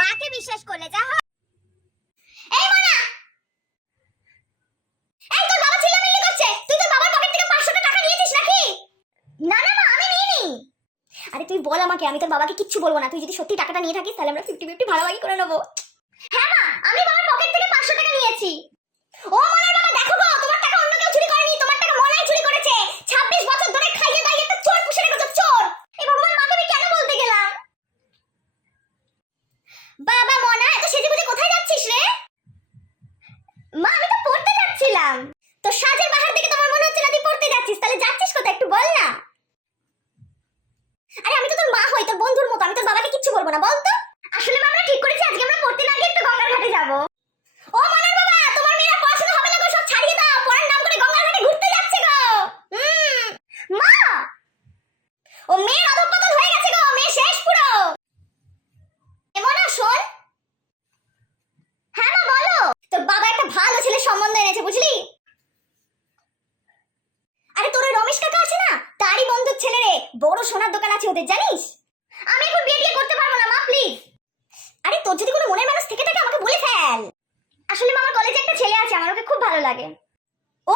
মাকে বিশ্বাস করলে যা হয়। এই মোনা, এই তোর বাবা চিল্লামিল্লি করছে, তুই তোর বাবার পকেট থেকে 500 টাকা নিয়েছিস নাকি? না না মা, আমি নিইনি। আরে তুই বল আমাকে, আমি তোর বাবাকে কিচ্ছু বলবো না। তুই যদি সত্যি টাকাটা নিয়ে থাকিস তাহলে আমরা 50-50 ভাগাভাগি করে নেবো। হ্যাঁ মা, আমি বাবার পকেট থেকে 500 টাকা নিয়েছি। ও মোনার বাবা, দেখো গো, তোমার টাকা অন্য কেউ চুরি করেনি, তোমার টাকা মোনাই চুরি করেছে। 26 বছর ধরে খাইয়ে দাইয়ে একটা চোর পুষে রেখেছো, চোর। এই ভগবান, মাকে আমি কেন বলতে গেলাম? বাবা মোনা, এত সেজেগুজে কোথায় যাচ্ছিস রে? মা, আমি তো পড়তে যাচ্ছিলাম। তো সাজের বাহার থেকে তোমার মনে হচ্ছে না তুই পড়তে যাচ্ছিস, তাহলে যাচ্ছিস কোথায় একটু বল না। আরে আমি তো তোর মা হই, তোর বন্ধুর মতো, আমি তোর বাবাকে কিচ্ছু বলবো না, বল তো। আসলে মা, আমরা ঠিক করেছি আজকে আমরা পড়তে না গিয়ে একটু গঙ্গার ঘাটে যাব। ও মনার বাবা, তোমার মেয়েরা পড়াশোনা হবে না গো, সব ছাড়িয়ে দাও, পড়ার নাম করে গঙ্গার ঘাটে ঘুরতে যাচ্ছে গো। মা, ও মেয়ের অধঃপতন হয়ে গেছে গো, মেয়ে শেষ পুরো। মনা শোন। হ্যাঁ মা বলো। তোর বাবা একটা ভালো ছেলে সম্বন্ধ এনেছে, বুঝলি? আরে তোর ওই রমেশ কাকা আছে না, তারই বন্ধুর ছেলে রে, বড় সোনার দোকান আছে ওদের, জানিস? আমি এখন বিয়ে করতে পারবো না মা, প্লিজ। আরে তোর যদি কোনো মনের মানুষ থেকে থাকে আমাকে বলে ফেল। আসলে মা, আমার কলেজে একটা ছেলে আছে, আমার ওকে খুব ভালো লাগে। ও